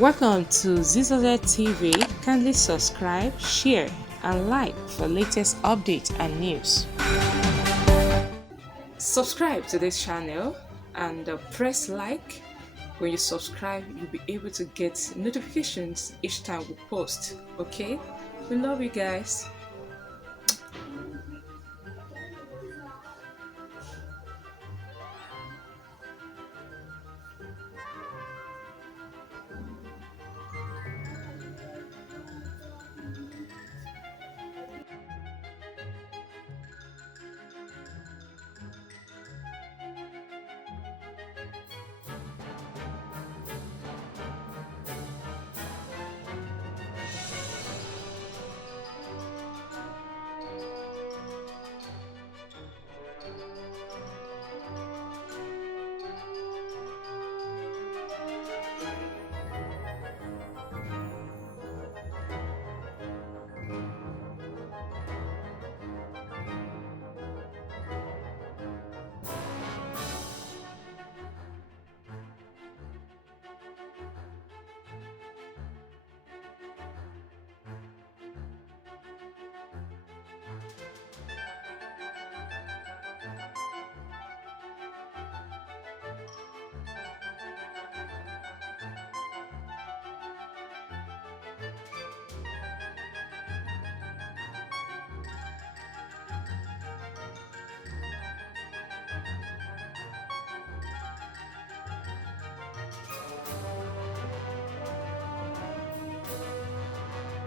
Welcome to ZZZ TV. Kindly subscribe, share, and like for latest updates and news. Subscribe to this channel and press like. When you subscribe, you'll be able to get notifications each time we post. Okay? We love you guys.